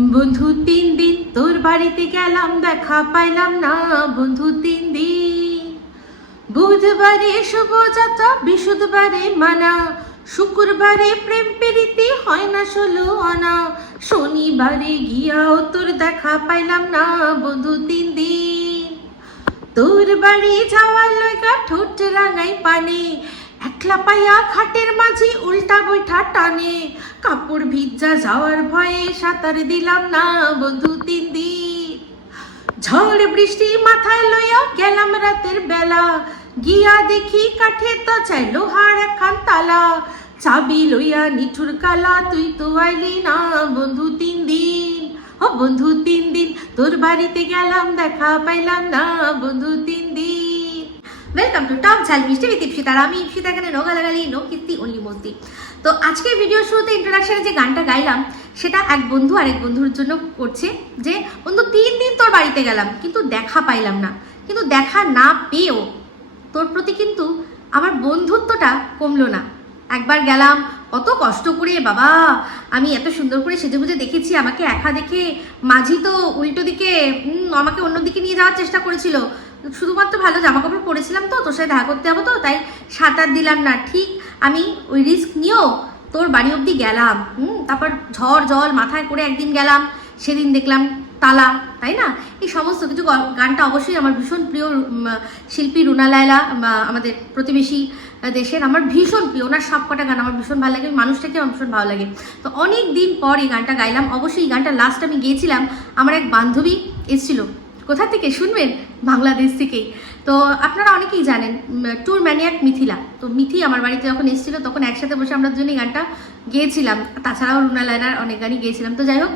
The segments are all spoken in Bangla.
বন্ধু, তিন দিন তোর বাড়িতে গেলাম, দেখা পাইলাম না। বন্ধু, তিন দিন। বুধবারে শুভযাত্রা, বৃহস্পতিবারে মানা। শুক্রবারে প্রেম প্রীতি হয় না ষোলো আনা। শনিবারে গিয়াও তোর দেখা পাইলাম না। বন্ধু, তিন দিন। তোর বাড়ি যাওয়ার লয়গা ঠোঁট রাঙাই পানে। পাইয়া খাটের মাঝে উল্টা বৈঠা টানে। কাপড় ভিজা যাওয়ার ভয়ে সাঁতার দিলাম না বন্ধু তিন দিন। ঝড় বৃষ্টি মাথায় লইয়া গেলাম রাতের বেলা। গিয়া দেখি কাঠে তো চাই লোহার একখান তালা। চাবি লইয়া নিঠুর কালা, তুই তো আইলি না বন্ধু তিন দিন। ও বন্ধু তিন দিন, তোর বাড়িতে গেলাম, দেখা পাইলাম না বন্ধু তিন দিন। ওয়েলকাম টু টপ ঝাল মিষ্টি উইথ ইপসিতা আমি ইপসিতা এখানে নো গালাগালি নো কীর্তি অনলি মস্তি। তো আজকে ভিডিও শুরুতে ইন্ট্রোডাকশনে যে গানটা গাইলাম, সেটা এক বন্ধু আরেক বন্ধুর জন্য করছে, যে, বন্ধু, তিন দিন তোর বাড়িতে গেলাম, কিন্তু দেখা পাইলাম না। কিন্তু দেখা না পেয়েও তোর প্রতি কিন্তু আমার বন্ধুত্বটা কমলো না। একবার গেলাম, কত কষ্ট করে, বাবা, আমি এত সুন্দর করে সেজে গুজে দেখেছি, আমাকে একা দেখে মাঝি তো উল্টো দিকে আমাকে অন্যদিকে নিয়ে যাওয়ার চেষ্টা করেছিল। শুধুমাত্র ভালো জামা কাপড় পরেছিলাম তো, তোর সাথে দেখা করতে যাব তো, তাই সাঁতার দিলাম না। ঠিক আমি ওই রিস্ক নিয়েও তোর বাড়ি অবধি গেলাম, হুম? তারপর ঝড়, জল মাথায় করে একদিন গেলাম, সেদিন দেখলাম তালা, তাই না? এই সমস্ত কিছু গানটা অবশ্যই আমার ভীষণ প্রিয় শিল্পী রুনা লায়লা আমাদের প্রতিবেশী দেশের আমার ভীষণ প্রিয়। ওনার সব কটা গান আমার ভীষণ ভালো লাগে মানুষটাকে আমার ভীষণ ভালো লাগে। তো অনেক দিন পর এই গানটা গাইলাম, অবশ্যই এই গানটা লাস্ট আমি গিয়েছিলাম, আমার এক বান্ধবী এসেছিল। কোথা থেকে শুনবেন? বাংলাদেশ থেকেই। তো আপনারা অনেকেই জানেন ট্যুর ম্যানিয়াক মিথিলা। তো মিথি আমার বাড়িতে যখন এসেছিল, তখন একসাথে বসে আমরা দুজনেই গানটা গেয়েছিলাম। তাছাড়াও রুনা লায়নার অনেক গানই গেয়েছিলাম। তো যাই হোক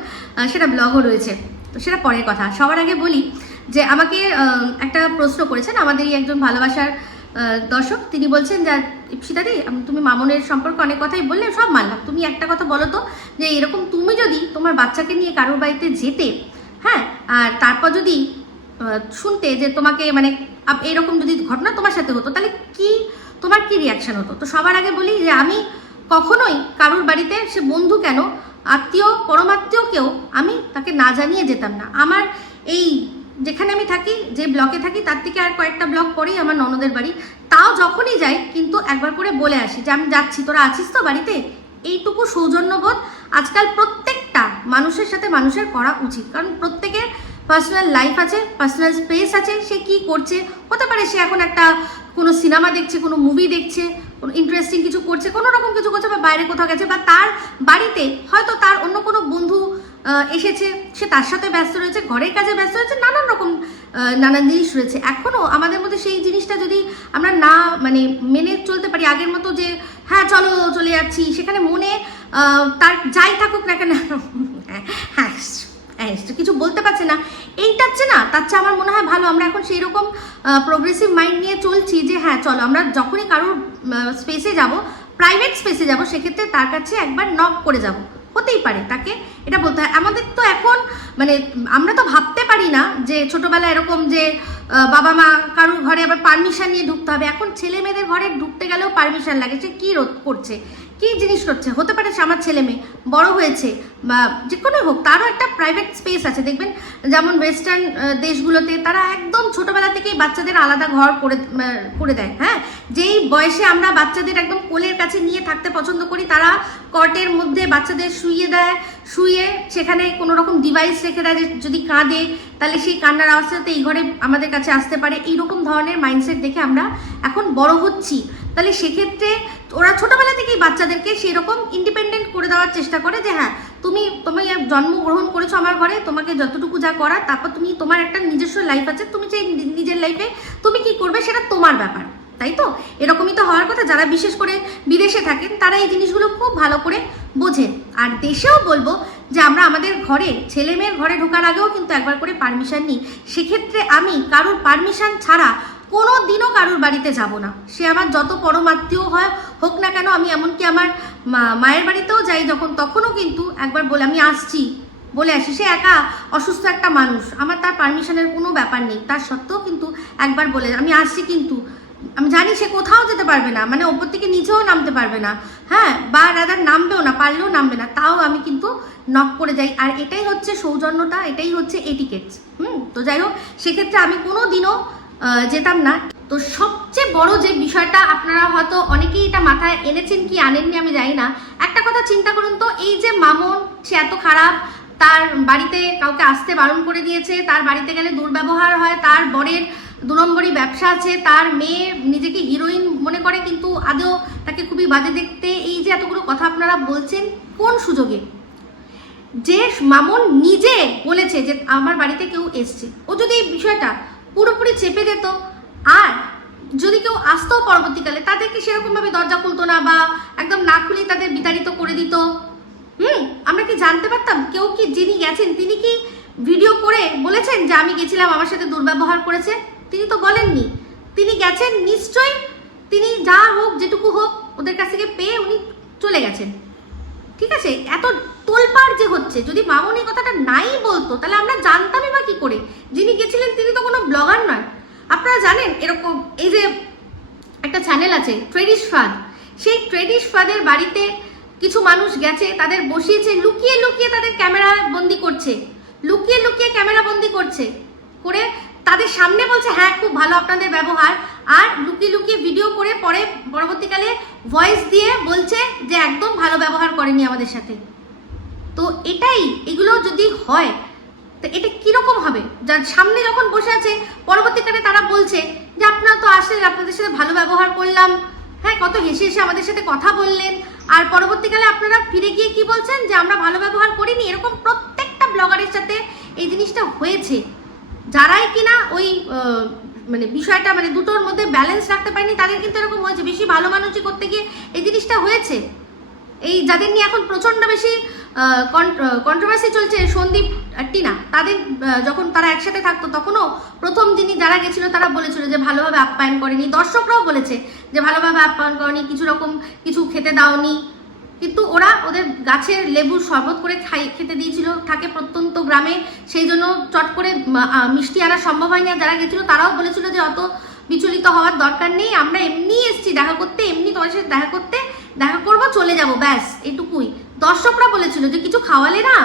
সেটা ব্লগও রয়েছে। তো সেটা পরের কথা। সবার আগে বলি যে আমাকে একটা প্রশ্ন করেছেন আমাদেরই একজন ভালোবাসার দর্শক। তিনি বলছেন যে ইপসিতাদি তুমি মামনের সম্পর্কে অনেক কথাই বললে, সব মানলাম। তুমি একটা কথা বলো তো যে, এরকম তুমি যদি তোমার বাচ্চাকে নিয়ে কারোর বাড়িতে যেতে হ্যাঁ আর তারপর যদি শুনতে যে তোমাকে মানে এরকম যদি ঘটনা তোমার সাথে হতো, তাহলে কি, তোমার কি রিয়াকশন হতো? তো সবার আগে বলি যে আমি কখনোই কারোর বাড়িতে সে বন্ধু কেন, আত্মীয় পরমাত্মীয়কেও আমি তাকে না জানিয়ে যেতাম না। আমার এই যেখানে আমি থাকি, যে ব্লকে থাকি, তার থেকে আর কয়েকটা ব্লক পরেই আমার ননদের বাড়ি। তাও যখনই যাই, কিন্তু একবার করে বলে আসি যে আমি যাচ্ছি, তোরা আছিস তো বাড়িতে? এইটুকু সৌজন্যবোধ আজকাল প্রত্যেকটা মানুষের সাথে মানুষের করা উচিত। কারণ প্রত্যেকের পার্সোনাল লাইফ আছে পার্সোনাল স্পেস আছে, সে কি করছে? হতে পারে সে এখন একটা, কোনো সিনেমা দেখছে, কোনো মুভি দেখছে, কোনো ইন্টারেস্টিং কিছু করছে, কোনো রকম কিছু করছে বা বাইরে কোথাও গেছে বা তার বাড়িতে হয়তো তার অন্য কোনো বন্ধু এসেছে, সে তার সাথে ব্যস্ত রয়েছে, ঘরের কাজে ব্যস্ত রয়েছে, নানান রকম নানান জিনিস রয়েছে। এখনও আমাদের মধ্যে সেই জিনিসটা যদি আমরা না মানে মেনে চলতে পারি, আগের মতো যে হ্যাঁ চলো, চলে যাচ্ছি, সেখানে মনে তার যাই থাকুক না কেন হ্যাঁ হ্যাঁ কিছু বলতে পারছে না। এইটার চেয়ে না, তার চেয়ে আমার মনে হয় ভালো। আমরা এখন সেই রকম প্রোগ্রেসিভ মাইন্ড নিয়ে চলছি যে হ্যাঁ চলো, আমরা যখনই কারোর স্পেসে যাব প্রাইভেট স্পেসে যাব, সেক্ষেত্রে তার কাছে একবার নক করে যাব। হতেই পারে তাকে এটা বলতে হয়। আমাদের তো এখন মানে আমরা তো ভাবতে পারি না যে, ছোটবেলায় এরকম যে বাবা মা কারোর ঘরে আবার পারমিশন নিয়ে ঢুকতে হবে। এখন ছেলে মেয়েদের ঘরে ঢুকতে গেলেও পারমিশন লাগে। সে কী করছে? কি জিনিস করছে? হতে পারে আমার ছেলে মেয়ে, বড় হয়েছে বা যে কোনো হোক, তারও একটা প্রাইভেট স্পেস আছে, দেখবেন? যেমন ওয়েস্টার্ন দেশগুলোতে তারা একদম ছোটবেলা থেকেই বাচ্চাদের আলাদা ঘর করে করে দেয় হ্যাঁ? যেই বয়সে আমরা বাচ্চাদের একদম কোলের কাছে নিয়ে থাকতে পছন্দ করি, তারা কটের মধ্যে বাচ্চাদের শুইয়ে দেয় শুয়ে সেখানে কোনো রকম ডিভাইস রেখে দেয় যদি কাঁদে, তাহলে সেই কান্নার আওয়াজটাতে এই ঘরে আমাদের কাছে আসতে পারে। এইরকম ধরনের মাইন্ডসেট দেখে আমরা এখন বড় হচ্ছি। তাহলে সেক্ষেত্রে ওরা ছোটবেলা থেকেই বাচ্চাদেরকে সেই রকম ইন্ডিপেন্ডেন্ট করে দেওয়ার চেষ্টা করে যে হ্যাঁ তুমি তুমি জন্মগ্রহণ করেছ আমার ঘরে, তোমাকে যতটুকু যা করার তারপর তুমি, তোমার একটা নিজস্ব লাইফ আছে, তুমি যে নিজের লাইফে তুমি কি করবে সেটা তোমার ব্যাপার, তাই তো? এরকমই তো হওয়ার কথা, যারা বিশেষ করে বিদেশে থাকেন, তারা এই জিনিসগুলো খুব ভালো করে বোঝেন। আর দেশেও বলব যে আমরা আমাদের ঘরে ছেলে মেয়ের ঘরে ঢোকার আগেও কিন্তু একবার করে পারমিশন নিই। সেক্ষেত্রে আমি কারোর পারমিশন ছাড়া কোনো দিনও কারোর বাড়িতে যাব না। সে আমার যত পরমাত্মীয় হয়, হোক না কেন আমি এমনকি আমার মায়ের বাড়িতেও যাই যখন, তখনও কিন্তু একবার বলে, আমি আসছি। বলে আসি। সে একা অসুস্থ একটা মানুষ। আমার তার পারমিশনের কোনো ব্যাপার নেই। তার সত্ত্বেও কিন্তু একবার বলে, আমি আসছি কিন্তু। আমি জানি সে কোথাও যেতে পারবে না। মানে ওপর থেকে নিচেও নামতে পারবে না। হ্যাঁ বা রাদার নামবেও না, পারলেও নামবে না। তাও আমি কিন্তু নক করে যাই। আর এটাই হচ্ছে সৌজন্যতা, এটাই হচ্ছে এটিকেটস হুম, তো যাই হোক, সেক্ষেত্রে আমি কোনো দিনও যেতাম না। তো সবচেয়ে বড় যে বিষয়টা আপনারা হয়তো অনেকেই এটা মাথায় এনেছেন কি আনেননি আমি জানি না। একটা কথা চিন্তা করুন তো, এই যে মামন, সে এত খারাপ, তার বাড়িতে কাউকে আসতে বারণ করে দিয়েছে, তার বাড়িতে গেলে দুর্ব্যবহার হয়, তার বরের দু নম্বরই ব্যবসা আছে, তার মেয়ে নিজেকে হিরোইন মনে করে, কিন্তু আদৌ তাকে খুবই বাজে দেখতে এই যে এতগুলো কথা আপনারা বলছেন, কোন সুযোগে? যে মামুন নিজে বলেছে যে আমার বাড়িতে কেউ এসছে। ও যদি এই বিষয়টা পুরোপুরি চেপে দিত আর যদি কেউ আসতো পরবর্তীকালে, তাদেরকে সেরকমভাবে দরজা খুলতো না বা একদম না খুলেই তাদের বিতাড়িত করে দিত। হুম, আমরা কি জানতে পারতাম? কেউ কি যিনি গেছেন, তিনি কি ভিডিও করে বলেছেন যে আমি গেছিলাম, আমার সাথে দুর্ব্যবহার করেছে? তিনি তো বলেননি। তিনি গেছেন, নিশ্চয়ই তিনি যা হোক, যেটুকু হোক, ওদের কাছ থেকে পেয়ে উনি চলে গেছেন। ঠিক আছে? এত তোলপাড় যে হচ্ছে, যদি মামুন কথাটা নাই বলতো, তাহলে আমরা কি করে। যিনি গেছিলেন তিনি তো কোনো ব্লগার নয়। আপনারা জানেন এরকম এই যে একটা চ্যানেল আছে ট্রেডিশ ফাদ সেই ট্রেডিশ ফাদের বাড়িতে কিছু মানুষ গেছে, তাদের বসিয়েছে, লুকিয়ে লুকিয়ে তাদের ক্যামেরা বন্দি করছে। লুকিয়ে লুকিয়ে ক্যামেরা বন্দি করছে। করে তাদের সামনে বলছে হ্যাঁ খুব ভালো আপনাদের ব্যবহার। আর লুকিয়ে লুকিয়ে ভিডিও করে পরে পরবর্তীকালে ভয়েস দিয়ে বলছে যে, একদম ভালো ব্যবহার করেনি আমাদের সাথে। তো এটাই, এগুলো যদি হয় তো এটা কীরকম হবে? যার সামনে যখন বসে আছে, পরবর্তীকালে তারা বলছে যে, আপনারা তো আসলেন, আপনাদের সাথে ভালো ব্যবহার করলাম। হ্যাঁ কত হেসে হেসে আমাদের সাথে কথা বললেন। আর পরবর্তীকালে আপনারা ফিরে গিয়ে কি বলছেন? যে, আমরা ভালো ব্যবহার করিনি। এরকম প্রত্যেকটা ব্লগারের সাথে এই জিনিসটা হয়েছে। যারাই কিনা ওই মানে বিষয়টা মানে দুটোর মধ্যে ব্যালেন্স রাখতে পারেনি, তাদের কিন্তু এরকম হয়েছে। বেশি ভালো মানুষই করতে গিয়ে এই জিনিসটা হয়েছে। এই যাদের নিয়ে এখন প্রচণ্ড বেশি কন্ট্রোভার্সি চলছে সন্দীপ আর টিনা। তাদের যখন তারা একসাথে থাকতো, তখনও প্রথম যিনি যারা গেছিল, তারা বলেছিল যে ভালোভাবে আপ্যায়ন করেনি। দর্শকরাও বলেছে যে ভালোভাবে আপ্যায়ন করেনি, কিছু রকম কিছু খেতে দাওনি। কিন্তু ওরা ওদের গাছের লেবুর শরবত করে খাই, খেতে দিয়েছিল। থাকে প্রত্যন্ত গ্রামে। সেই জন্য চট করে মিষ্টি আনা সম্ভব হয়নি। আর যারা গেছিল, তারাও বলেছিল যে অত বিচলিত হওয়ার দরকার নেই। আমরা এমনি এসছি দেখা করতে, এমনি তোমার সাথে দেখা করতে, দেখা করব, চলে যাব। ব্যাস, এটুকুই। দর্শকরা বলেছিল যে কিছু খাওয়ালে না?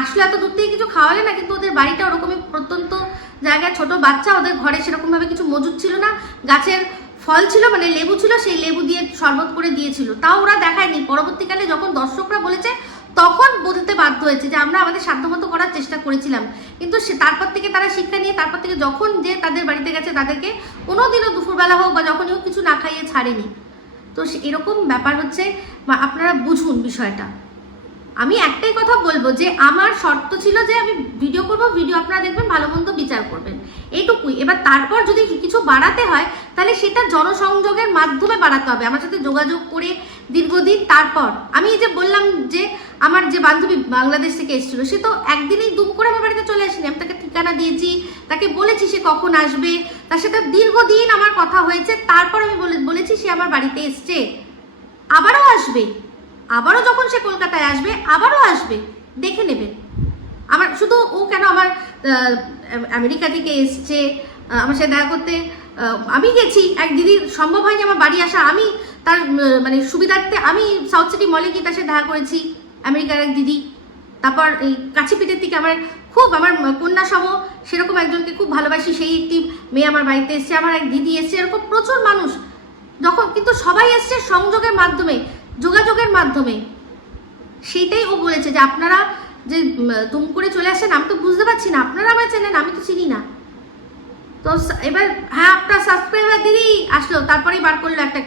আসলে এত দূর থেকে কিছু খাওয়ালে না, কিন্তু ওদের বাড়িটা ওরকমই প্রত্যন্ত জায়গায়, ছোট বাচ্চা, ওদের ঘরে সেরকমভাবে কিছু মজুদ ছিল না। গাছের ফল ছিল মানে লেবু ছিল, সেই লেবু দিয়ে শরবত করে দিয়েছিল। তাও ওরা দেখায়নি। পরবর্তীকালে যখন দর্শকরা বলেছে, তখন বোঝাতে বাধ্য হয়েছে যে আমরা আমাদের সাধ্যমতো করার চেষ্টা করেছিলাম। কিন্তু সে তারপর থেকে তারা শিক্ষা নিয়ে, তারপর থেকে যখন যে তাদের বাড়িতে গেছে, তাদেরকে কোনোদিনও দুপুরবেলা হোক বা যখনই হোক কিছু না খাইয়ে ছাড়েনি। তো এরকম ব্যাপার হচ্ছে আপনারা বুঝুন বিষয়টা। আমি একটাই কথা বলব যে আমার শর্ত ছিল যে আমি ভিডিও করব ভিডিও আপনারা দেখবেন, ভালো মন্দ বিচার করবেন। এইটুকুই। এবার তারপর যদি কিছু বাড়াতে হয়, তাহলে সেটা জনসংযোগের মাধ্যমে বাড়াতে হবে। আমার সাথে যোগাযোগ করে দীর্ঘদিন তারপর, আমি এই যে বললাম যে আমার যে বান্ধবী বাংলাদেশ থেকে এসেছিল, সে তো একদিনেই দুম করে আমার বাড়িতে চলে আসেনি। আমি তাকে ঠিকানা দিয়েছি, তাকে বলেছি সে কখন আসবে, তার সাথে দীর্ঘদিন আমার কথা হয়েছে। তারপর আমি বলে, বলেছি সে আমার বাড়িতে এসছে, আবারও আসবে। আবারও যখন সে কলকাতায় আসবে, আবারও আসবে, দেখে নেবেন আমার শুধু ও কেন আমার আমেরিকা থেকে এসছে আমার সাথে দেখা করতে আমি গেছি। এক দিদির সম্ভব হয়নি আমার বাড়ি আসা। আমি তার মানে সুবিধার্থে আমি সাউথ সিটি মলে গিয়ে তার সাথে দেখা করেছি, আমেরিকার এক দিদি। তারপর এই কাছিপিঠের থেকে আমার খুব, আমার কন্যা সম সেরকম একজনকে খুব ভালোবাসি, সেই একটি মেয়ে আমার বাড়িতে এসছে, আমার এক দিদি এসছে, এরকম প্রচুর মানুষ। যখন, কিন্তু সবাই এসছে সংযোগের মাধ্যমে। যোগাযোগের মাধ্যমে। সেইটাই ও বলেছে যে আপনারা যে দুম করে চলে আসেন, আমি তো বুঝতে পারছি না। আপনারা আমায় চেনেন, আমি তো চিনি না। তো এবার হ্যাঁ আপনার সাবস্ক্রাইবার দিদি আসলো, তারপরেই বার করল একটা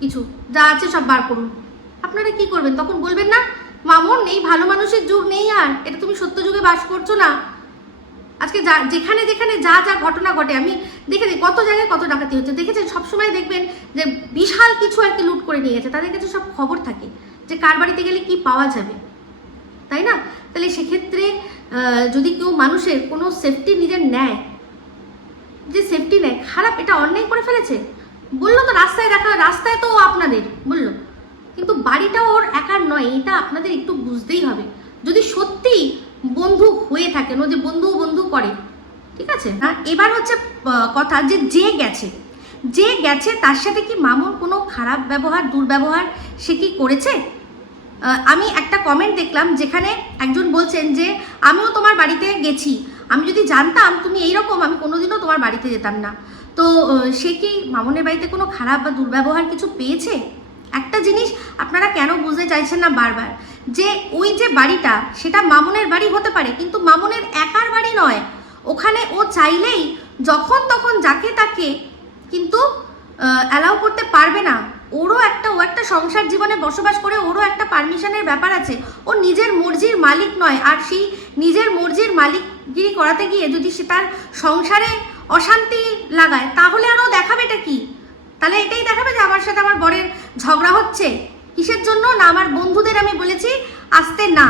কিছু। যা আছে সব বার করুন। আপনারা কি করবেন? তখন বলবেন না, মামন, এই ভালো মানুষের যুগ নেই আর। এটা তুমি সত্য যুগে বাস করছ না। আজকে যা, যেখানে যেখানে যা যা ঘটনা ঘটে, আমি দেখেছি কত জায়গায় কত ডাকাতি হচ্ছে। দেখেছেন, সবসময় দেখবেন যে বিশাল কিছু আর কি লুট করে নিয়ে গেছে। তাদের কাছে সব খবর থাকে যে কার বাড়িতে গেলে কি পাওয়া যাবে। তাই না? তাহলে সেক্ষেত্রে যদি কেউ মানুষের কোনো সেফটি নিজের নেয়, যে সেফটি নেয়, খারাপ, এটা অন্যায় করে ফেলেছে? বলল তো রাস্তায় দেখা, রাস্তায় তো আপনাদের, বলল। কিন্তু বাড়িটা ওর একার নয়, এটা আপনাদের একটু বুঝতেই হবে। যদি সত্যি বন্ধু হয়ে থাকেন ও যে বন্ধু বন্ধু করে, ঠিক আছে? হ্যাঁ এবার হচ্ছে কথা যে যে গেছে যে গেছে তার সাথে কি মামুন কোনো খারাপ ব্যবহার, দুর্ব্যবহার সে কি করেছে? আমি একটা কমেন্ট দেখলাম যেখানে একজন বলছেন যে, আমিও তোমার বাড়িতে গেছি, আমি যদি জানতাম তুমি এইরকম, আমি কোনোদিনও তোমার বাড়িতে যেতাম না। তো সে কি মামুনের বাড়িতে কোনো খারাপ বা দুর্ব্যবহার কিছু পেয়েছে? একটা জিনিস আপনারা কেন বুঝতে চাইছেন না বারবার? যে ওই যে বাড়িটা, সেটা মামুনের বাড়ি হতে পারে, কিন্তু মামুনের একার বাড়ি নয়। ওখানে ও চাইলেই যখন তখন যাকে তাকে কিন্তু অ্যালাউ করতে পারবে না। ওরও একটা, ও একটা সংসার জীবনে বসবাস করে, ওরও একটা পারমিশনের ব্যাপার আছে। ও নিজের মর্জির মালিক নয়। আর সেই নিজের মর্জির মালিকগিরি করাতে গিয়ে যদি সে তার সংসারে অশান্তি লাগায়, তাহলে আরও দেখাবেটা কি? তাহলে এটাই দেখাবে যে আমার সাথে আমার বরের ঝগড়া হচ্ছে। কিসের জন্য? না, আমার বন্ধুদের আমি বলেছি, আসতে না।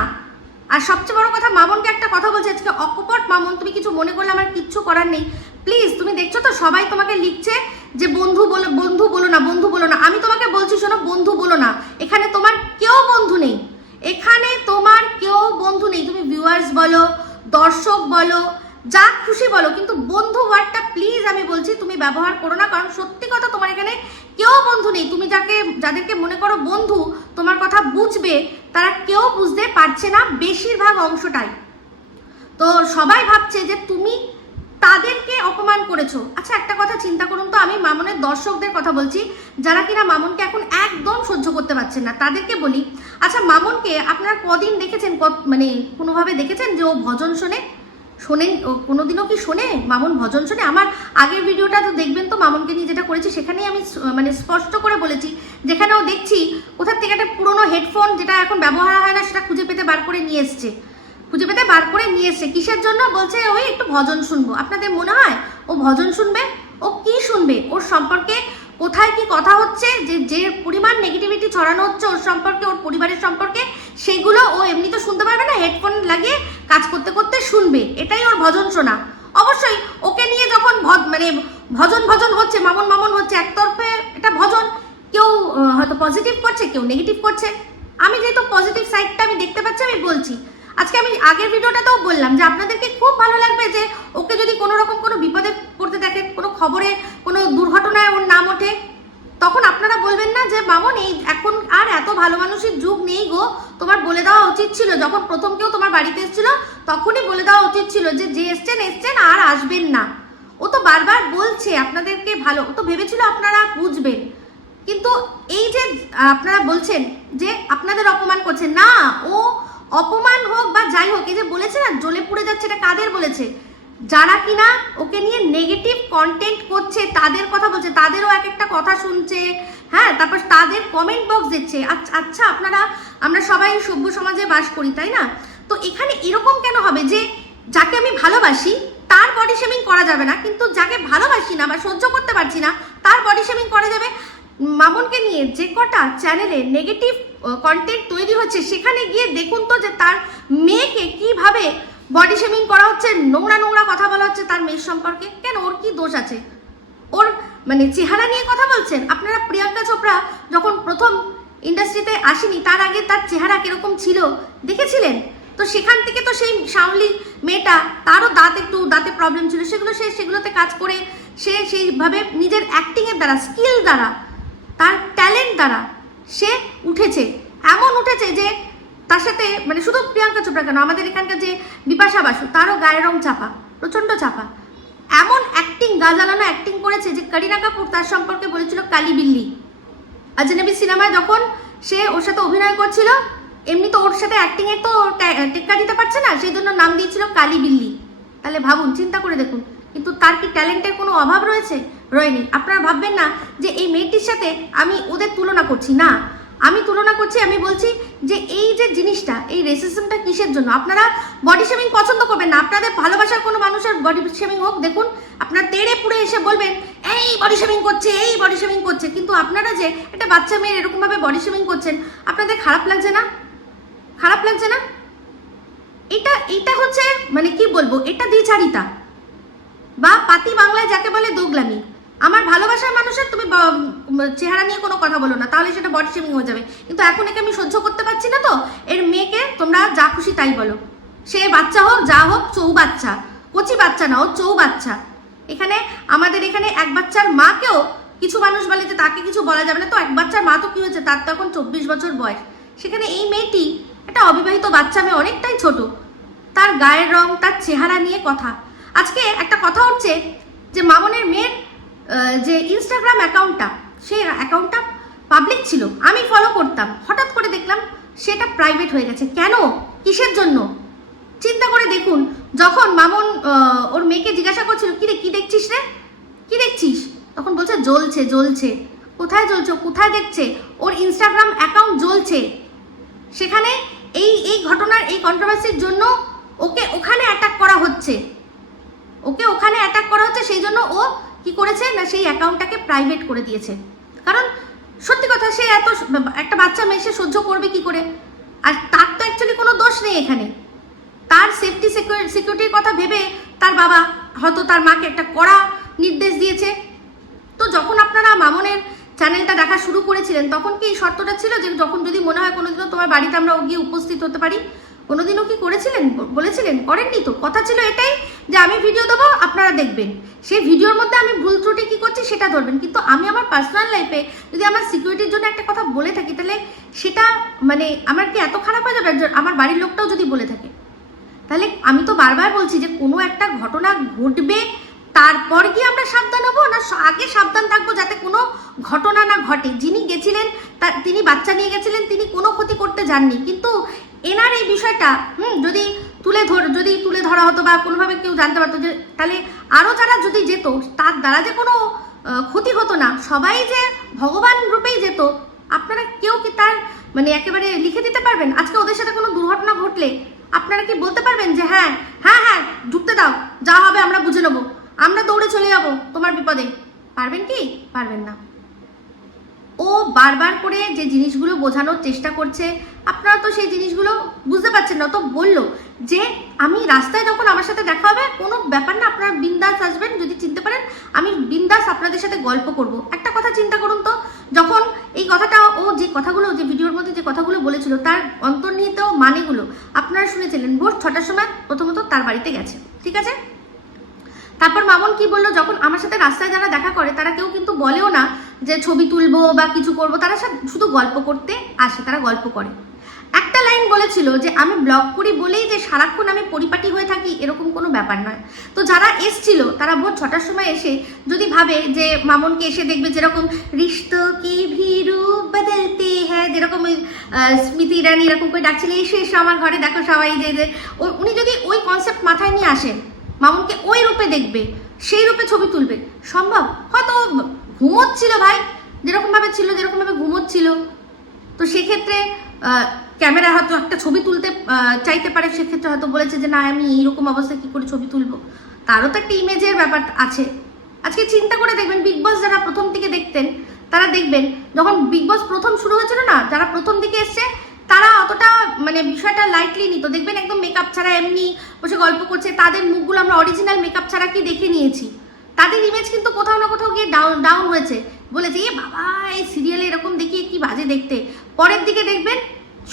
আর সবচেয়ে বড় কথা, মামনকে একটা কথা বলছি, আজকে অকপট মামন, তুমি কিছু মনে করলে আমার কিচ্ছু করার নেই। প্লিজ, তুমি দেখছ তো, সবাই তোমাকে লিখছে যে বন্ধু বলো বন্ধু বলো না, বন্ধু বলো না। আমি তোমাকে বলছি, শোনো, বন্ধু বলো না। এখানে তোমার কেউ বন্ধু নেই। এখানে তোমার কেউ বন্ধু নেই। তুমি ভিউয়ার্স বলো, দর্শক বলো যা খুশি বলো, কিন্তু বন্ধু ওয়ার্ডটা প্লিজ আমি বলছি, তুমি ব্যবহার করো না, কারণ সত্যি কথা তোমার এখানে কেউ বন্ধু নেই। তুমি যাকে, যাদেরকে মনে করো বন্ধু, তোমার কথা বুঝবে, তারা কেউ বুঝতে পারছে না বেশিরভাগ অংশটাই। তো সবাই ভাবছে যে তুমি তাদেরকে অপমান করেছ। আচ্ছা একটা কথা চিন্তা করুন তো, আমি মামুনের দর্শকদের কথা বলছি, যারা কিনা মামুনকে এখন একদম সহ্য করতে পারছেন না, তাদেরকে বলি আচ্ছা মামুনকে আপনারা কদিন দেখেছেন মানে কোনোভাবে দেখেছেন যে ও ভজন শোনে? শোনেন কোনোদিনও কি শোনে? মামুন ভজন শোনে? আমার আগের ভিডিওটা তো দেখবেন তো, মামুনকে নিয়ে যেটা করেছি, সেখানেই আমি মানে স্পষ্ট করে বলেছি যেখানেও দেখছি, কোথার থেকে একটা পুরোনো হেডফোন যেটা এখন ব্যবহার হয় না, সেটা খুঁজে পেতে বার করে নিয়ে এসছে। খুঁজে পেতে বার করে নিয়ে এসছে। কিসের জন্য? বলছে, ওই একটু ভজন শুনব। আপনাদের মনে হয়? ও ভজন শুনবে? ও কি শুনবে? ওর সম্পর্কে কোথায় কি কথা হচ্ছে, যে যে পরিমাণ নেগেটিভিটি ছড়ানো হচ্ছে ওর সম্পর্কে, ওর পরিবারের সম্পর্কে, সেগুলো ও এমনি তো শুনতে পারবে না হেডফোন লাগিয়ে কাজ করতে করতে শুনবে। এটাই ওর ভজন শোনা। অবশ্যই ওকে নিয়ে যখন ভ- মানে ভজন ভজন হচ্ছে, মামন মামন হচ্ছে, একতরফে এটা ভজন, কেউ হয়তো পজিটিভ করছে, কেউ নেগেটিভ করছে। আমি যেহেতু পজিটিভ সাইডটা আমি দেখতে পাচ্ছি, আমি বলছি। আজকে আমি আগের ভিডিওটাতেও বললাম যে আপনাদেরকে খুব ভালো লাগবে যে ওকে যদি কোনো রকম কোনো বিপদে পড়তে দেখে, কোনো খবরে, কোনো দুর্ঘটনায় ওর নাম ওঠে, তখন আপনারা বলবেন না যে, মামন, এই এখন আর এত ভালো মানুষের যুগ নেই গো। তোমার বলে দেওয়া উচিত ছিল, যখন প্রথম কেউ তোমার বাড়িতে এসেছিল, তখনই বলে দেওয়া উচিত ছিল যে যে এসছেন এসছেন, আর আসবেন না। ও তো বারবার বলছে আপনাদেরকে ভালো, ও তো ভেবেছিল আপনারা বুঝবেন। কিন্তু এই যে, আপনারা বলছেন যে, আপনাদের অপমান করছে। না, ও অপমান হোক বা যাই হোক, এই যে বলেছে না, জ্বলে পুড়ে যাচ্ছে, এটা কাদের বলেছে? যারা কিনা ওকে নিয়ে নেগেটিভ কন্টেন্ট করছে, তাদের কথা বলছে, তাদেরও এক একটা কথা শুনছে হ্যাঁ তারপর তাদের কমেন্ট বক্স দিচ্ছে আচ্ছা আপনারা, আমরা সবাই সভ্য সমাজে বাস করি, তাই না? তো এখানে এরকম কেন হবে যে, যাকে আমি ভালোবাসি, তার বডি শেমিং করা যাবে না, কিন্তু যাকে ভালোবাসি না বা সহ্য করতে পারছি না, তার বডি শেমিং করা যাবে? মামুনকে নিয়ে যে কটা চ্যানেলে নেগেটিভ কন্টেন্ট তৈরি হচ্ছে, সেখানে গিয়ে দেখুন তো যে তার মেয়েকে কীভাবে বডি শেমিং করা হচ্ছে, নোংরা নোংরা কথা বলা হচ্ছে তার মেয়ের সম্পর্কে। কেন? ওর কি দোষ আছে? ওর মানে চেহারা নিয়ে কথা বলছেন? আপনারা প্রিয়াঙ্কা চোপড়া যখন প্রথম ইন্ডাস্ট্রিতে আসেনি, তার আগে তার চেহারা কীরকম ছিল? দেখেছিলেন? তো সেখান থেকে তো সেই শাওলি মেয়েটা, তারও দাঁত একটু, দাঁতে প্রবলেম ছিল, সেগুলো সে সেগুলোতে কাজ করে সে সেইভাবে নিজের অ্যাক্টিংয়ের দ্বারা স্কিল দ্বারা, তার ট্যালেন্ট দ্বারা সে উঠেছে। এমন উঠেছে যে তার সাথে মানে শুধু প্রিয়াঙ্কা চোপড়া কেন, আমাদের এখানকার যে বিপাশা বাসু, তারও গায়ের রং চাপা, প্রচণ্ড চাপা। এমন অ্যাক্টিং গা জ্বালানো অ্যাক্টিং করেছে যে করিনা কাপুর তার সম্পর্কে বলেছিল কালি বিল্লি। আজনবি সিনেমায় যখন সে ওর সাথে অভিনয় করছিল, এমনি তো ওর সাথে অ্যাক্টিং এর তো টেক্কা দিতে পারছে না সেই জন্য নাম দিয়েছিল কালি বিল্লি। তাহলে ভাবুন, চিন্তা করে দেখুন, কিন্তু তার কি ট্যালেন্টের কোনো অভাব রয়েছে? রয়নি। আপনারা ভাববেন না যে এই মেয়েটির সাথে আমি ওদের তুলনা করছি। না, আমি তুলনা করছি, আমি বলছি যে এই যে জিনিসটা, এই রেসিজমটা কিসের জন্য? আপনারা বডি শেমিং পছন্দ করবেন না। আপনাদের ভালোবাসার কোনো মানুষের বডি শেমিং হোক, দেখুন, আপনার তেড়ে পুড়ে এসে বলবেন, এই বডি শেমিং করছে, এই বডি শেমিং করছে। কিন্তু আপনারা যে একটা বাচ্চা মেয়ের এরকমভাবে বডি শেমিং করছেন, আপনাদের খারাপ লাগছে না? খারাপ লাগছে না? এটা এটা হচ্ছে মানে কি বলব? এটা দ্বিচারিতা। বা পাতি বাংলায় যাকে বলে দোগলামি। আমার ভালোবাসার মানুষের তুমি চেহারা নিয়ে কোনো কথা বলো না, তাহলে সেটা বডি শেমিং হয়ে যাবে। কিন্তু এখন একে আমি সহ্য করতে পারছি না তো, এর মেয়েকে তোমরা যা খুশি তাই বলো। সে বাচ্চা হোক, যা হোক, চৌ বাচ্চা, কচি বাচ্চা না, ও চৌ বাচ্চা। এখানে আমাদের এখানে এক বাচ্চার মাকেও কিছু মানুষ বলে যে তাকে কিছু বলা যাবে না। তো এক বাচ্চার মা তো কী হয়েছে? তার তো এখন চব্বিশ বছর বয়স। সেখানে এই মেয়েটি একটা অবিবাহিত বাচ্চা মেয়ে, অনেকটাই ছোট। তার গায়ের রং, তার চেহারা নিয়ে কথা। আজকে একটা কথা হচ্ছে যে মামনের মেয়ের যে ইনস্টাগ্রাম অ্যাকাউন্টটা সেই অ্যাকাউন্টটা পাবলিক ছিল, আমি ফলো করতাম। হঠাৎ করে দেখলাম সেটা প্রাইভেট হয়ে গেছে। কেন? কিসের জন্য? চিন্তা করে দেখুন, যখন মামুন ওর মেয়েকে জিজ্ঞাসা করছিল কি রে কি দেখছিস রে? কি দেখছিস? তখন বলছে, জ্বলছে জ্বলছে। কোথায় জ্বলছে? কোথায় দেখছে? ওর ইনস্টাগ্রাম অ্যাকাউন্ট জ্বলছে। সেখানে এই এই ঘটনার, এই কন্ট্রোভার্সির জন্য ওকে ওখানে অ্যাটাক করা হচ্ছে। ওকে ওখানে অ্যাটাক করা হচ্ছে, সেই জন্য ও কি করেছে না সেই অ্যাকাউন্টটাকে প্রাইভেট করে দিয়েছে? কারণ সত্যি কথা, সে এত একটা বাচ্চা মেয়ে, সে সহ্য করবে কি করে? আর তার তো অ্যাকচুয়ালি কোনো দোষ নেই এখানে। তার সেফটি সিকিউরিটির কথা ভেবে তার বাবা হয়তো তার মাকে একটা কড়া নির্দেশ দিয়েছে। তো যখন আপনারা মামনের চ্যানেলটা দেখা শুরু করেছিলেন, তখন কি এই শর্তটা ছিল যে যখন যদি মনে হয় কোনোদিনও তোমার বাড়িতে আমরা গিয়ে উপস্থিত হতে পারি? কোনোদিনও কি করেছিলেন? বলেছিলেন? করেননি তো। কথা ছিল এটাই যে আমি ভিডিও দেবো, আপনারা দেখবেন। সেই ভিডিওর মধ্যে আমি ভুল ত্রুটি কী করছি সেটা ধরবেন। কিন্তু আমি আমার পার্সোনাল লাইফে যদি আমার সিকিউরিটির জন্য একটা কথা বলে থাকি, তাহলে সেটা মানে আমার কি এত খারাপ হয়ে যাবে? আমার বাড়ির লোকটাও যদি বলে থাকে, তাহলে আমি তো বারবার বলছি যে কোনো একটা ঘটনা ঘটবে, তারপর গিয়ে আমরা সাবধান হব? না আগে সাবধান থাকব যাতে কোনো ঘটনা না ঘটে। যিনি গেছিলেন তিনি বাচ্চা নিয়ে গেছিলেন, তিনি কোনো ক্ষতি করতে যাননি। কিন্তু এনার এই বিষয়টা, হুম, যদি তুলে ধর, যদি তুলে ধরা হতো বা কোনোভাবে কেউ জানতে পারতো যে, তাহলে আরও যারা যদি যেত, তার দ্বারা যে কোনো ক্ষতি হতো না। সবাই যে ভগবান রূপেই যেত, আপনারা কেউ কি তার মানে একেবারে লিখে দিতে পারবেন? আজকে ওদের সাথে কোনো দুর্ঘটনা ঘটলে আপনারা কি বলতে পারবেন যে হ্যাঁ হ্যাঁ হ্যাঁ ঢুকতে দাও, যা হবে আমরা বুঝে নেব। আমরা দৌড়ে চলে যাব তোমার বিপদে। পারবেন কি? পারবেন না। ও বারবার করে যে জিনিসগুলো বোঝানোর চেষ্টা করছে, আপনারা তো সেই জিনিসগুলো বুঝতে পারছেন না। তো বলল যে, আমি রাস্তায় যখন আমার সাথে দেখা হবে, কোনো ব্যাপার না, আপনারা বিন্দাস আসবেন, যদি চিনতে পারেন, আমি বিন্দাস আপনাদের সাথে গল্প করব। একটা কথা চিন্তা করুন তো, যখন এই কথাটা ও যে কথাগুলো, যে ভিডিওর মধ্যে যে কথাগুলো বলেছিল, তার অন্তর্নিহিত মানেগুলো আপনারা শুনেছিলেন ভোর ছটার সময় প্রথমত তার বাড়িতে গেছে। ঠিক আছে? তারপর মামুন কি বলল? যখন আমার সাথে রাস্তায় যারা দেখা করে তারা কেউ কিন্তু বলেও না যে ছবি তুলবো বা কিছু করব। তারা শুধু গল্প করতে আসে তারা গল্প করে। একটা লাইন বলেছিল যে আমি ব্লগ করি বলেই যে সারাক্ষণ আমি পরিপাটি হয়ে থাকি এরকম কোনো ব্যাপার নয়। তো যারা এসছিল তারা ভোর ছটার সময় এসে যদি ভাবে যে মামুনকে এসে দেখবে যেরকম রিশ্তো কি ভিরু বদলতে হ্যাঁ যেরকম ওই, স্মৃতি ইরানি এরকম করে ডাকছিল এসে এসে আমার ঘরে দেখো সবাই যে উনি যদি ওই কনসেপ্ট মাথায় নিয়ে আসেন মামুনকে ওই রূপে দেখবে, সেই রূপে ছবি তুলবে। সম্ভব? হয়তো ঘুমোচ্ছিল ভাই যেরকম ভাবে ছিল যেরকম ভাবে ঘুমোচ্ছিল। তো সেক্ষেত্রে ক্যামেরা হয়তো একটা ছবি তুলতে চাইতে পারে, সেক্ষেত্রে হয়তো বলেছে যে, না, আমি এইরকম অবস্থায় কি করে ছবি তুলবো? তারও তো একটা ইমেজের ব্যাপার আছে। আজকে চিন্তা করে দেখবেন বিগ বস যারা প্রথম থেকে দেখতেন, তারা দেখবেন, যখন বিগ বস প্রথম শুরু হয়েছিল না, যারা প্রথম দিকে এসছে তারা অতটা মানে বিষয়টা লাইটলি নিত দেখবেন একদম মেকআপ ছাড়া এমনি বসে গল্প করছে, তাদের মুখগুলো আমরা অরিজিনাল মেকআপ ছাড়া কি দেখে নিয়েছি? তাদের ইমেজ কিন্তু কোথাও না কোথাও গিয়ে ডাউন ডাউন হয়েছে। বলেছে, এ বাবা, এই সিরিয়ালে এরকম দেখিয়ে কি বাজে দেখতে? পরের দিকে দেখবেন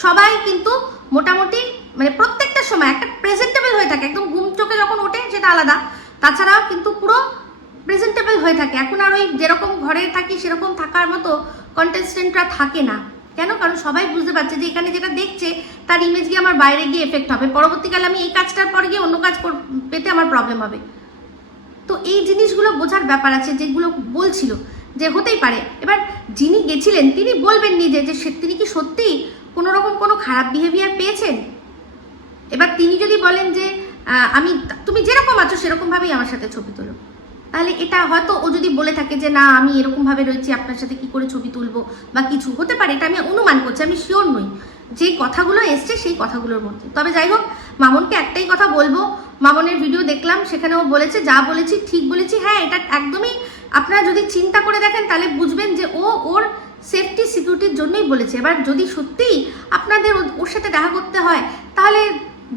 সবাই কিন্তু মোটামুটি মানে প্রত্যেকটা সময় একটা প্রেজেন্টেবল হয়ে থাকে। একদম ঘুম চোখে যখন ওঠে সেটা আলাদা। তাছাড়াও কিন্তু পুরো প্রেজেন্টেবল হয়ে থাকে। এখন আর ওই যেরকম ঘরে থাকি সেরকম থাকার মতো কন্টেস্টেন্টরা থাকে না। কেন? কারণ সবাই বুঝতে পারছে যে এখানে যেটা দেখছে, তার ইমেজ গিয়ে আমার বাইরে গিয়ে এফেক্ট হবে। পরবর্তীকালে আমি এই কাজটার পর গিয়ে অন্য কাজ পেতে আমার প্রবলেম হবে। তো এই জিনিসগুলো বোঝার ব্যাপার আছে যেগুলো বলছিল যে হতেই পারে। এবার যিনি গেছিলেন, তিনি বলবেন নিজে যে তিনি কি সত্যি কোনো রকম কোনো খারাপ বিহেভিয়ার পেয়েছেন? এবার তিনি যদি বলেন যে আমি তুমি যেরকম আছো সেরকমভাবেই আমার সাথে ছবি তোলো। তাহলে এটা হয়তো ও যদি বলে থাকে যে, না, আমি এরকমভাবে রয়েছি, আপনার সাথে কি করে ছবি তুলবো বা কিছু হতে পারে, এটা আমি অনুমান করছি, আমি শিওর নই। যে কথাগুলো এসছে সেই কথাগুলোর মধ্যে। তবে যাই হোক, মামনকে একটাই কথা বলব, মামনের ভিডিও দেখলাম, সেখানে ও বলেছে, যা বলেছি, ঠিক বলেছি। হ্যাঁ এটা একদমই আপনারা যদি চিন্তা করে দেখেন, তাহলে বুঝবেন যে ও ওর সেফটি সিকিউরিটির জন্যই বলেছে। এবার যদি সত্যিই আপনাদের ওর সাথে দেখা করতে হয়, তাহলে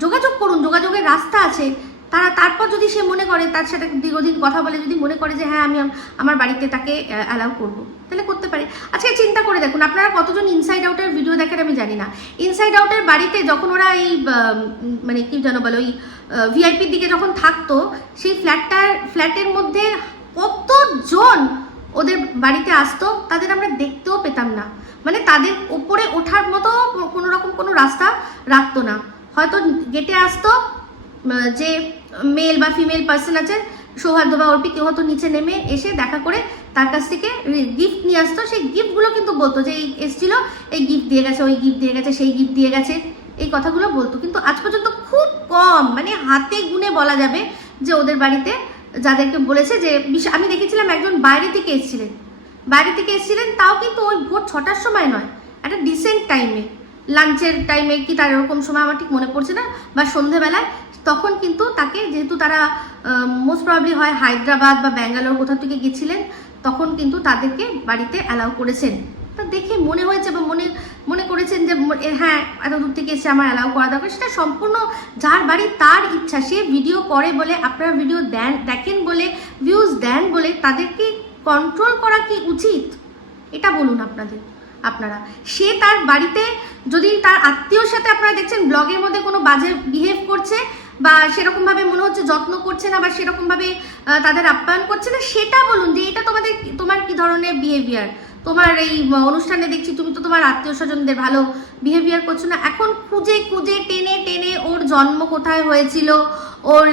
যোগাযোগ করুন, যোগাযোগের রাস্তা আছে। তারা তারপর যদি সে মনে করে, তার সাথে দীর্ঘদিন কথা বলে, যদি মনে করে যে হ্যাঁ আমি আমার বাড়িতে তাকে অ্যালাউ করব, তাহলে করতে পারে। আজকে চিন্তা করে দেখুন, আপনারা কতজন ইনসাইড আউটের ভিডিও দেখেন আমি জানি না। ইনসাইড আউটের বাড়িতে যখন ওরা এই মানে কি যেন বলো, ওই ভিআইপির দিকে যখন থাকতো, সেই ফ্ল্যাটটার, ফ্ল্যাটের মধ্যে কতজন ওদের বাড়িতে আসতো, তাদের আমরা দেখতেও পেতাম না। মানে তাদের ওপরে ওঠার মতো কোনো রকম কোনো রাস্তা রাখতো না। হয়তো গেটে আসতো যে মেল বা ফিমেল পার্সন আছে, সৌহার্দ্য বা অর্পি কেউ হয়তো নিচে নেমে এসে দেখা করে তার কাছ থেকে গিফট নিয়ে আসতো। সেই গিফটগুলো কিন্তু বলতো যে এই এসছিল, এই গিফট দিয়ে গেছে, ওই গিফট দিয়ে গেছে, সেই গিফট দিয়ে গেছে, এই কথাগুলো বলতো। কিন্তু আজ পর্যন্ত খুব কম মানে হাতে গুনে বলা যাবে যে ওদের বাড়িতে যাদেরকে বলেছে যে আমি দেখেছিলাম একজন বাইরে থেকে এসেছিলেন। বাইরে থেকে এসেছিলেন, তাও কিন্তু ওই ভোর ছটার সময় নয়, একটা ডিসেন্ট টাইমে লাঞ্চের টাইমে কি তার এরকম সময় আমার ঠিক মনে পড়ছে না, বা সন্ধেবেলায় তখন কিন্তু তাকে যেহেতু তারা মোস্ট প্রবলি হয় হায়দ্রাবাদ বা ব্যাঙ্গালোর কোথাও থেকে গেছিলেন, তখন কিন্তু তাদেরকে বাড়িতে অ্যালাউ করেছেন। তা দেখে মনে হয়েছে বা মনে মনে করেছেন যে হ্যাঁ এত দূর থেকে এসে আমার অ্যালাউ করা দরকার। সেটা সম্পূর্ণ যার বাড়ি তার ইচ্ছা, সে ভিডিও করে বলে, আপনারা ভিডিও দেন, দেখেন বলে ভিউজ দেন বলে তাদেরকে কন্ট্রোল করা কি উচিত? এটা বলুন আপনাদের। আপনারা। সে তার বাড়িতে যদি তার আত্মীয়র সাথে আপনারা দেখছেন ব্লগের মধ্যে কোনো বাজে বিহেভ করছে বা সেরকমভাবে মনে হচ্ছে যত্ন করছে না বা সেরকমভাবে তাদের আপ্যায়ন করছে না, সেটা বলুন যে এটা তোমাদের তোমার কি ধরনের বিহেভিয়ার তোমার এই অনুষ্ঠানে দেখছি তুমি তো তোমার আত্মীয় স্বজনদের ভালো বিহেভিয়ার করছ না। এখন খুঁজে খুঁজে টেনে টেনে ওর জন্ম কোথায় হয়েছিল, ওর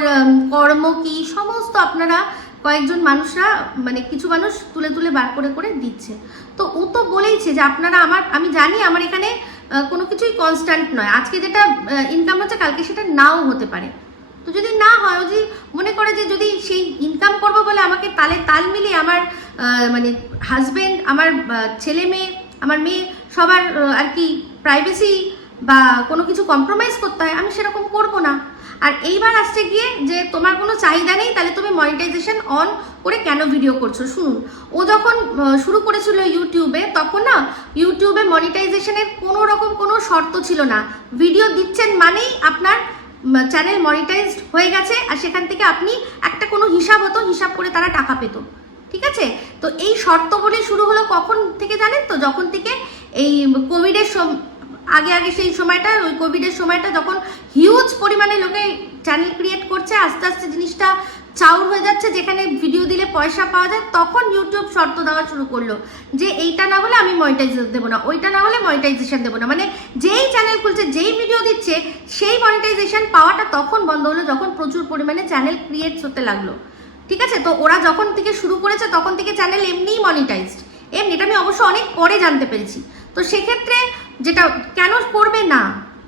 কর্ম কি, সমস্ত আপনারা কয়েকজন মানুষরা মানে কিছু মানুষ তুলে তুলে বার করে করে দিচ্ছে। তো ও তো বলেইছে যে আপনারা আমার, আমি জানি আমার এখানে কোনো কিছুই কনস্ট্যান্ট নয়। আজকে যেটা ইনকাম হচ্ছে, কালকে সেটা নাও হতে পারে। তো যদি না হয়, ও যদি মনে করে যে যদি সেই ইনকাম করব বলে আমাকে তালে তাল মিলিয়ে আমার মানে হাজবেন্ড আমার ছেলে মেয়ে, আমার মেয়ে সবার আর কি প্রাইভেসি বা কোনো কিছু কম্প্রোমাইজ করতে হয়, আমি সেরকম করব না। আর এইবার আসছে গিয়ে যে তোমার কোনো চাহিদা নেই, তাহলে তুমি মনিটাইজেশন অন করে কেন ভিডিও করছ? শুনুন, ও যখন শুরু করেছিল ইউটিউবে তখন না ইউটিউবে মনিটাইজেশনের কোনো রকম কোনো শর্ত ছিল না। ভিডিও দিচ্ছেন মানেই আপনার চ্যানেল মনিটাইজড হয়ে গেছে, আর সেখান থেকে আপনি একটা কোনো হিসাব হতো, হিসাব করে তারা টাকা পেত। ঠিক আছে? তো এই শর্ত বলে শুরু হলো কখন থেকে জানেন তো? যখন থেকে এই কোভিডের আগে আগে সেই সময়টা, ওই কোভিডের সময়টা যখন হিউজ পরিমাণে লোকে চ্যানেল ক্রিয়েট করছে, আস্তে আস্তে জিনিসটা চাউর হয়ে যাচ্ছে, যেখানে ভিডিও দিলে পয়সা পাওয়া যায়, তখন ইউটিউব শর্ত দেওয়া শুরু করল যে এইটা না হলে আমি মনিটাইজেশন দেবো না, ওইটা না হলে মনিটাইজেশন দেবো না। মানে যেই চ্যানেল খুলছে, যেই ভিডিও দিচ্ছে, সেই মনিটাইজেশন পাওয়াটা তখন বন্ধ হলো, যখন প্রচুর পরিমাণে চ্যানেল ক্রিয়েট হতে লাগল। ঠিক আছে? তো ওরা যখন থেকে শুরু করেছে, তখন থেকে চ্যানেল এমনিই মনিটাইজড এমনি, এটা আমি অবশ্য অনেক পরে জানতে পেরেছি। তো সেক্ষেত্রে যেটা কেন করবে না?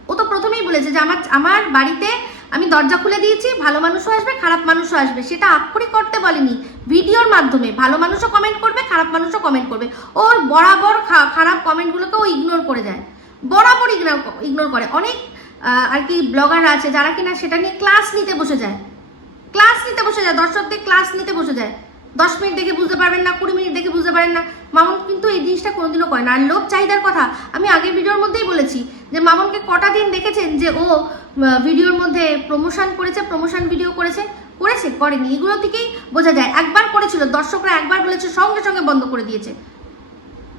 ও তো প্রথমেই বলেছে যে আমার আমার বাড়িতে আমি দরজা খুলে দিয়েছি, ভালো মানুষও আসবে, খারাপ মানুষও আসবে। সেটা আক্ষরিক করতে বলেনি, ভিডিওর মাধ্যমে। ভালো মানুষও কমেন্ট করবে, খারাপ মানুষও কমেন্ট করবে। ওর বরাবর খারাপ কমেন্টগুলোকে ও ইগনোর করে যায়। বরাবর ইগনোর ইগনোর করে। অনেক আর কি ব্লগার আছে যারা কিনা সেটা নিয়ে ক্লাস নিতে বসে যায়। ক্লাস নিতে বসে যায়, দর্শকদের ক্লাস নিতে বসে যায়। দশ মিনিট দেখে বুঝতে পারবেন না, কুড়ি মিনিট দেখে বুঝতে পারেন না। মামুন কিন্তু এই জিনিসটা কোনোদিনও করে না। আর লোক চাহিদার কথা, আমি আগের ভিডিওর মধ্যেই বলেছি যে মামুনকে কটা দিন দেখেছেন যে ও ভিডিওর মধ্যে প্রমোশন করেছে প্রমোশন ভিডিও করেছে? করেছে, করেনি। এগুলো থেকেই বোঝা যায়। একবার করেছিল, দর্শকরা একবার বলেছে, সঙ্গে সঙ্গে বন্ধ করে দিয়েছে।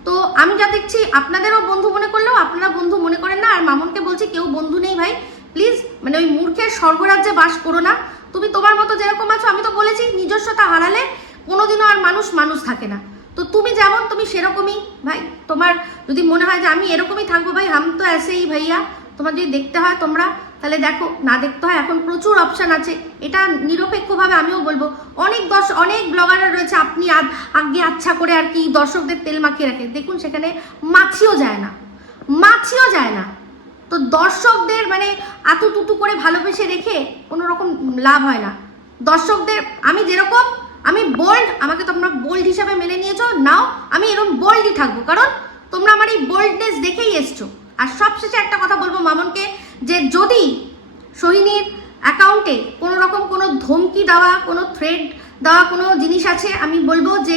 তো আমি যা দেখছি, আপনাদেরও বন্ধু মনে করলেও আপনারা বন্ধু মনে করেন না। আর মামুনকে বলছি, কেউ বন্ধু নেই ভাই। প্লিজ মানে ওই মূর্খের স্বর্গরাজ্যে বাস করো না। তুমি তোমার মতো যেরকম আছো, আমি তো বলেছি, নিজস্বতা হারালে কোনোদিনও আর মানুষ মানুষ থাকে না। তো তুমি যেমন তুমি সেরকমই, ভাই। তোমার যদি মনে হয় যে আমি এরকমই থাকব, ভাই, হাম তো এসেই ভাইয়া। তোমার যদি দেখতে হয় তোমরা, তাহলে দেখো, না দেখতে হয় এখন প্রচুর অপশান আছে। এটা নিরপেক্ষভাবে আমিও বলব। অনেক দর্শ, অনেক ব্লগাররা রয়েছে, আপনি আগ- আচ্ছা করে আর কি দর্শকদের তেল মাখিয়ে রাখে। দেখুন, সেখানে মাছিও যায় না। মাছিও যায় না। তো দর্শকদের মানে আতু করে ভালোবেসে রেখে কোনো রকম লাভ হয় না। দর্শকদের, আমি যেরকম আমি বোল্ড আমাকে তোমরা বোল্ড হিসাবে মেনে নিয়েছো, নাও আমি এরকম বোল্ডই থাকব। কারণ তোমরা আমার এই বোল্ডনেস দেখেই এসছো। আর সবশেষে একটা কথা বলব মামনকে, যে যদি সোহিনীর অ্যাকাউন্টে কোনো রকম কোনো ধমকি দেওয়া, কোনো থ্রেড দেওয়া কোনো জিনিস আছে, আমি বলব যে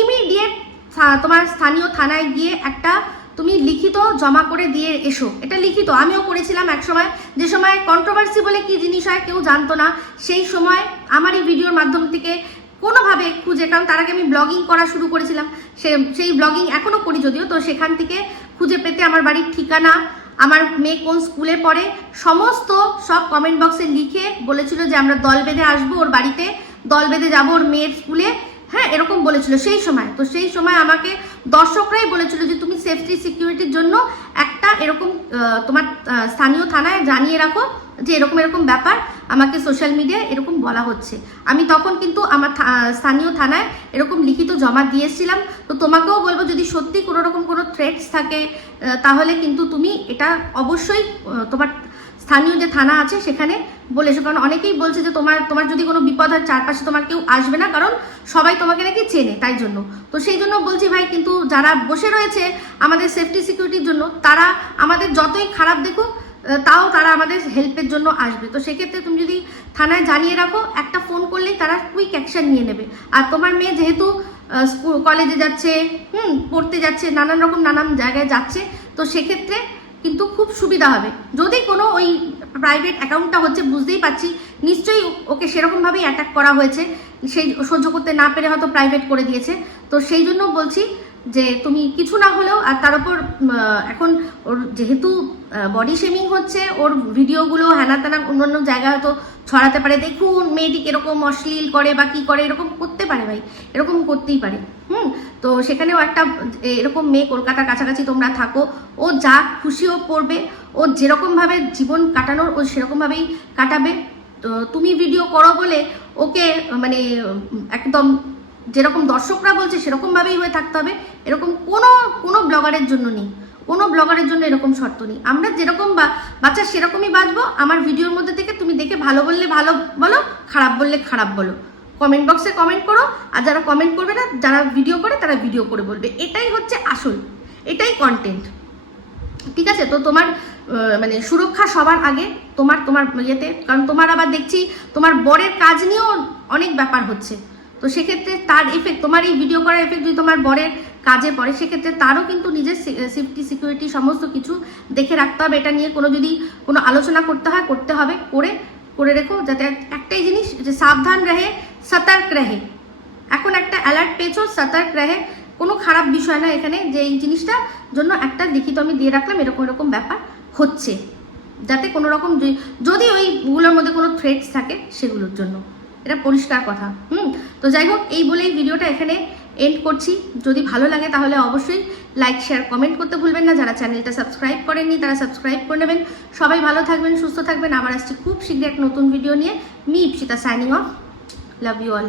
ইমিডিয়েট তোমার স্থানীয় থানায় গিয়ে একটা তুমি লিখিত জমা করে দিয়ে এসো। এটা লিখিত, আমিও করেছিলাম এক সময়। যে সময় কন্ট্রোভার্সি বলে কি জিনিস হয় কেউ জানতো না, সেই সময় আমার এই ভিডিওর মাধ্যম থেকে কোনোভাবে খুঁজে, কারণ তার আগে আমি ব্লগিং করা শুরু করেছিলাম। সে, সেই ব্লগিং এখনও করি যদিও, তো সেখান থেকে খুঁজে পেতে আমার বাড়ির ঠিকানা, আমার মেয়ে কোন স্কুলে পড়ে, সমস্ত সব কমেন্ট বক্সে লিখে বলেছিল যে আমরা দল বেঁধে আসব ওর বাড়িতে, দল বেঁধে যাব ওর মেয়ের স্কুলে হ্যাঁ এরকম বলেছিল সেই সময়। তো সেই সময় আমাকে দর্শকরাই বলেছিল যে তুমি সেফটি সিকিউরিটির জন্য একটা এরকম তোমার স্থানীয় থানায় জানিয়ে রাখো যে এরকম এরকম ব্যাপার আমাকে সোশ্যাল মিডিয়ায় এরকম বলা হচ্ছে। আমি তখন কিন্তু আমার স্থানীয় থানায় এরকম লিখিত জমা দিয়েছিলাম তো তোমাকেও বলব, যদি সত্যি কোনো রকম কোনো থ্রেটস থাকে তাহলে কিন্তু তুমি এটা অবশ্যই তোমার স্থানীয় যে থানা আছে সেখানে বলে এসো কারণ অনেকেই বলছে যে তোমার তোমার যদি কোনো বিপদ হয়, চারপাশে তোমার কেউ আসবে না, কারণ সবাই তোমাকে নাকি চেনে, তাই জন্য। তো সেই জন্য বলছি ভাই, কিন্তু যারা বসে রয়েছে আমাদের সেফটি সিকিউরিটির জন্য, তারা আমাদের যতই খারাপ দেখুক তাও তারা আমাদের হেল্পের জন্য আসবে। তো সেক্ষেত্রে তুমি যদি থানায় জানিয়ে রাখো, একটা ফোন করলেই তারা কুইক অ্যাকশন নিয়ে নেবে। আর তোমার মেয়ে যেহেতু স্কুল কলেজে যাচ্ছে, হুম, পড়তে যাচ্ছে, নানান রকম নানান জায়গায় যাচ্ছে, তো সেক্ষেত্রে কিন্তু খুব সুবিধা হবে। যদি কোনো ওই প্রাইভেট অ্যাকাউন্টটা হচ্ছে, বুঝতেই পারছি, নিশ্চয়ই ওকে সেরকমভাবেই অ্যাটাক করা হয়েছে। সেই সহ্য করতে না পেরে হয়তো প্রাইভেট করে দিয়েছে। তো সেই জন্য বলছি যে, তুমি কিছু না হলেও, আর তার উপর এখন ওর যেহেতু বডি শেমিং হচ্ছে, ওর ভিডিওগুলো হ্যানা ত্যানা অন্য অন্য জায়গায় হয়তো ছড়াতে পারে। দেখুন, মেয়েটি এরকম অশ্লীল করে বা কি করে, এরকম করতে পারে ভাই। এরকম করতেই পারে। হুম? তো সেখানেও একটা এরকম মেয়ে কলকাতার কাছাকাছি তোমরা থাকো। ও যা খুশি ও পড়বে ও যেরকমভাবে জীবন কাটানোর, ও সেরকমভাবেই কাটাবে। তো তুমি ভিডিও করো বলে ওকে মানে একদম যেরকম দর্শকরা বলছে সেরকমভাবেই হয়ে থাকতে হবে। এরকম কোনো কোনো ব্লগারের জন্য নেই। কোনো ব্লগারের জন্য এরকম শর্ত নেই। আমরা যেরকম বা, বাচ্চা সেরকমই বাঁচবো। আমার ভিডিওর মধ্যে থেকে তুমি দেখে ভালো বললে ভালো বলো, খারাপ বললে খারাপ বলো। কমেন্ট বক্সে কমেন্ট করো, আর যারা কমেন্ট করবে না, যারা ভিডিও করে, তারা ভিডিও করে বলবে। এটাই হচ্ছে আসল। এটাই কন্টেন্ট ঠিক আছে? তো তোমার মানে সুরক্ষা সবার আগে। তোমার তোমার ইয়েতে, কারণ তোমার আবার দেখছি, তোমার বরের কাজ নিয়েও অনেক ব্যাপার হচ্ছে। তো সেক্ষেত্রে তার এফেক্ট তোমার এই ভিডিও করার এফেক্ট যদি তোমার বরের কাজে পড়ে, সেক্ষেত্রে তারও কিন্তু নিজের সেফটি সিকিউরিটি সমস্ত কিছু দেখে রাখতে হবে। এটা নিয়ে কোনো যদি কোনো আলোচনা করতে হয়, করতে হবে, করে করে রেখো যাতে একটাই জিনিস যে সাবধান রহে, সতর্ক রহে। এখন একটা অ্যালার্ট পেয়েছ, সতর্ক রহে। কোনো খারাপ বিষয় না এখানে যে এই জিনিসটা জন্য একটা লিখিত আমি দিয়ে রাখলাম, এরকম এরকম ব্যাপার হচ্ছে। যাতে কোনো রকম যদি ওইগুলোর মধ্যে কোনো থ্রেটস থাকে সেগুলোর জন্য। এটা পরিষ্কার কথা। হুম? তো যাই হোক, এই বলেই ভিডিওটা এখানে এন্ড করছি। যদি ভালো লাগে তাহলে অবশ্যই লাইক শেয়ার কমেন্ট করতে ভুলবেন না। যারা চ্যানেলটা সাবস্ক্রাইব করেননি, তারা সাবস্ক্রাইব করে নেবেন। সবাই ভালো থাকবেন, সুস্থ থাকবেন। আবার আসছি খুব শীঘ্রই এক নতুন ভিডিও নিয়ে। Me Ipsita signing off love you all